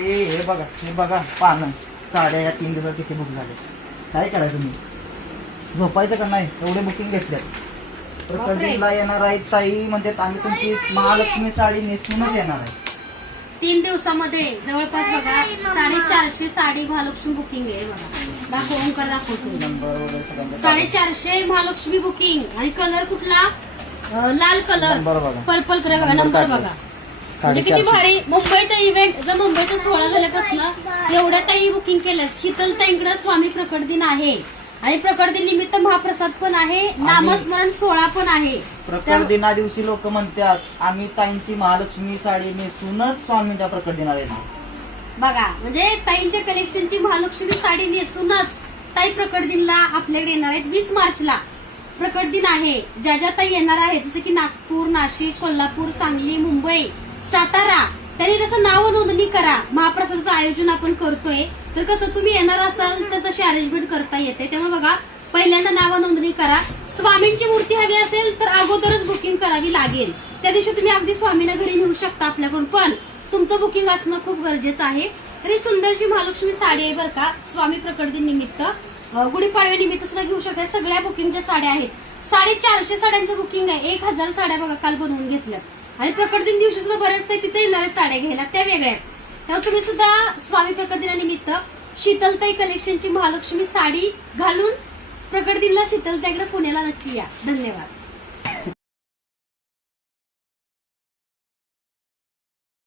हे बघा पानं साड्या या 3 दिवसात किती बुक झाले. काय करायचं मी झोपायचं का नाही एवढे बुकिंग घेतले. प्रकटला येणार आहे ताई म्हणतात आम्ही तुमची महालक्ष्मी साडी नेसूनच येणार आहे. 3 दिवसामध्ये जवळपास बघा 450 साडी महालक्ष्मी बुकिंग आहे. बघा दाखवतो नंबर वगैरे सगळं 450 महालक्ष्मी बुकिंग. आणि कलर कुठला लाल कलर नंबर बघा पर्पल कलर बघा नंबर बघा. म्हणजे किती भारी. मुंबईचा इव्हेंट जर मुंबईचा सोहळा झाल्यापासून एवढ्या ताई बुकिंग केलं. शीतल ताईंकडे स्वामी प्रकट दिन आहे आणि प्रकट दिन निमित्त महाप्रसाद पण आहे, नामस्मरण सोहळा पण आहे. प्रकट दिना दिवशी लोक म्हणतात आम्ही ताईंची महालक्ष्मी साडी नेसूनच स्वामींच्या प्रकट दिनाला येणार. बघा म्हणजे ताईंच्या कलेक्शनची महालक्ष्मी साडी नेसूनच ताई प्रकट दिनला आपल्याकडे येणार आहेत. 20 मार्चला प्रकट दिन आहे. ज्या ज्या ताई येणार आहेत जसं की नागपूर, नाशिक, कोल्हापूर, सांगली, मुंबई, सातारा, त्यांनी तसं नाव नोंदणी करा. महाप्रसादाचं आयोजन आपण करतोय तर कसं तुम्ही येणार असाल तर तशी अरेंजमेंट करता येते. त्यामुळे बघा पहिल्यांदा नाव नोंदणी करा. स्वामींची मूर्ती हवी असेल तर अगोदरच बुकिंग करावी लागेल. त्या दिवशी तुम्ही अगदी स्वामींना घरी नेऊ शकता आपल्याकडून, पण तुमचं बुकिंग असणं खूप गरजेचं आहे. तरी सुंदरशी महालक्ष्मी साडी आहे बरं का. स्वामी प्रकट दिन निमित्त गुढीपाडव्या निमित्त सुद्धा घेऊ शकता. सगळ्या बुकिंगच्या साड्या आहेत. 450 साड्यांचं बुकिंग आहे. 1000 साड्या बघा काल बनवून घेतल्या. आणि प्रकट दिन दिवशी सुद्धा बऱ्याच तिथे येणाऱ्या साड्या घ्यायला त्या वेगळ्याच. त्यामुळे तुम्ही सुद्धा स्वामी प्रकट दिनानिमित्त शीतलताई कलेक्शनची महालक्ष्मी साडी घालून प्रकट दिनला शीतलताईकडे पुण्याला नक्की या. धन्यवाद.